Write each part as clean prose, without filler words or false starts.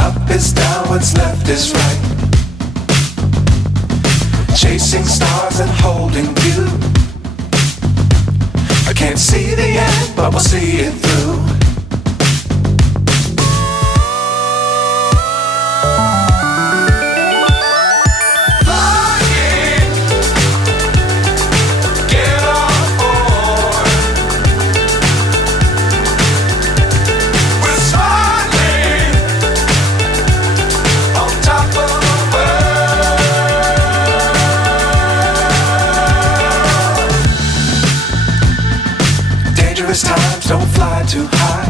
Up is down, what's left is right. Chasing stars and holding you. I can't see the end, but we'll see it through. Times don't fly too high.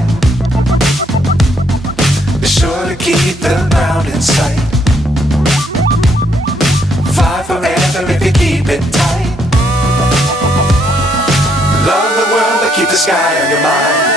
Be sure to keep the ground in sight. Fly forever if you keep it tight. Love the world but keep the sky on your mind.